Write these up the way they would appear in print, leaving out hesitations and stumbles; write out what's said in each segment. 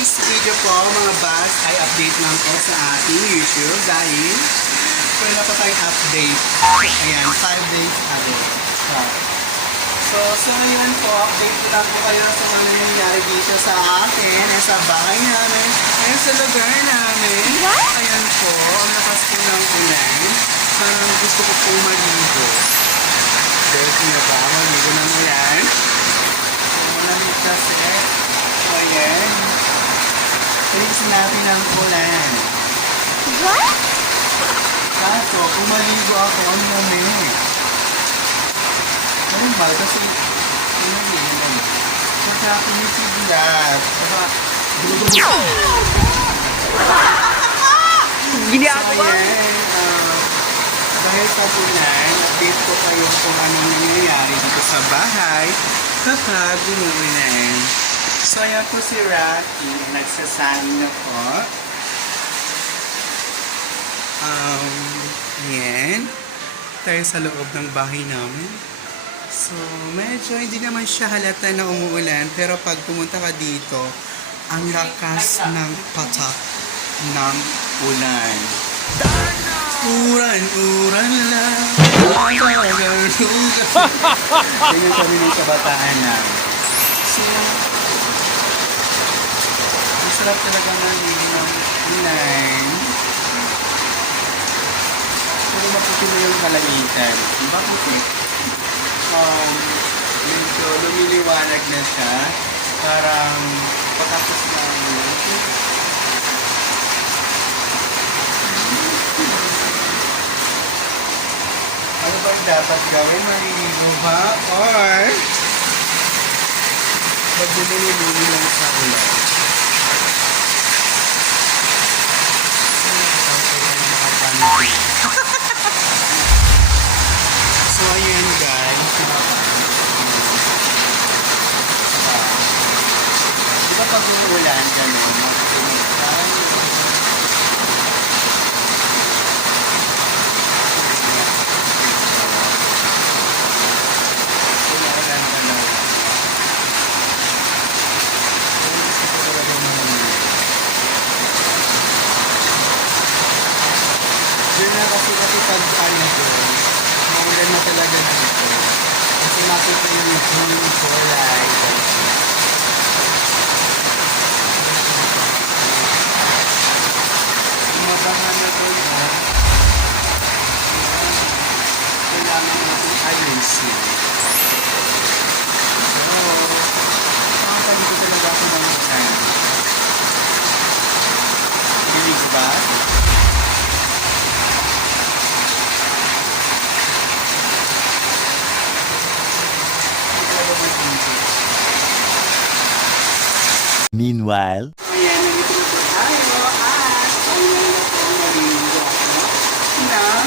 today's video po mga boss ay update lang po sa ating YouTube dahil wala pa tayong update. Ayan, 5 days ago. So ngayon po, update ko lang po kayo sa mga nangyayari dito sa akin, sa bahay namin, sa lugar namin. Ayan po, ang lakas po ng ulan. Parang gusto ko pong maligo. Dahil niya ba, maligo na mo yan? So, malamig kasi. So, ayan. Fix natin ang ulan. What? Kaso, kung maligo ako, ang lamig. Normal kasi, saka pinisibulat. Ginagawa? Dahil sa ulan, update ko kayo kung anong nangyayari dito sa bahay kapag umuulan. So, ayan po si Rocky, nagsasabi na po. Ayan. Tayo sa loob ng bahay namin. So, medyo hindi naman siya halata na umuulan, pero pag pumunta ka dito, ang lakas ng patak ng ulan. Uran lang. Ganyan kami ng kabataan namin. So, masarap talaga maligo ng ulan. Pero maputi na yung kalamitan. Bakit eh? Medyo lumiliwanag na siya. Parang patapos na ang ulan. Ano bang dapat gawin? Maliligo ba? Or magbumuli-muli lang sa ulan? So, ayan guys. Di ba pag umuulan ganun? Diyan na kasi pag ano doon, maulan na talaga dito. Kasi makita yung kulay. Umabangan na doon ha. Kailangan natin alisin. So, nakakaligo talaga ako ng ulan. Bilis ba? Meanwhile, Ayan, nandito na po tayo at final na po naligo ako ng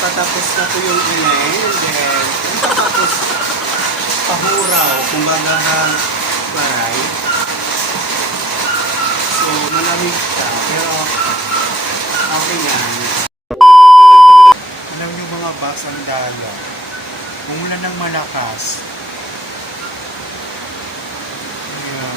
patapos na po yung ulan. And then, kung patapos pahuraw, kumbaga ng baray. So, malamig siya. Pero, okay yan. Alam niyo mga box ang dala. Umulan ng malakas. Ayan.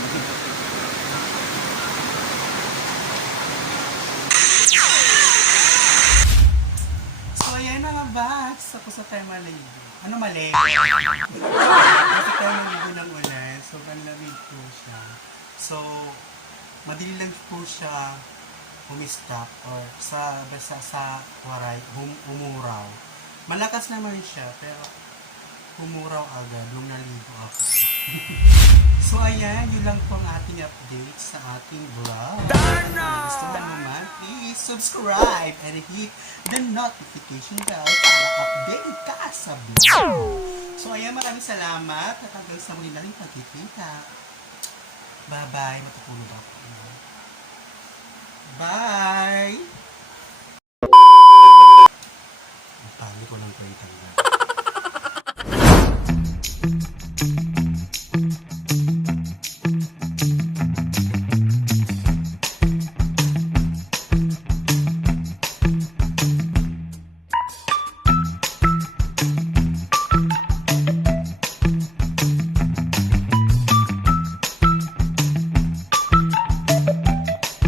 So, ayan na nga box. Tapos na tayo maligo. Ano mali? Kasi tayo maligo ng ulan. So, panlamig po siya. So, madali lang po siya humistap or basta sa waray, umuraw. Malakas naman siya, pero umuraw agad nung naligo ako. So ayan, yun lang po ang ating update sa ating vlog. Kung gusto mo naman, please subscribe and hit the notification bell para update ka sa vlog. So ayan, maraming salamat at hanggang sa muli natin pagkikita. Bye-bye, matutulog ako. Bye!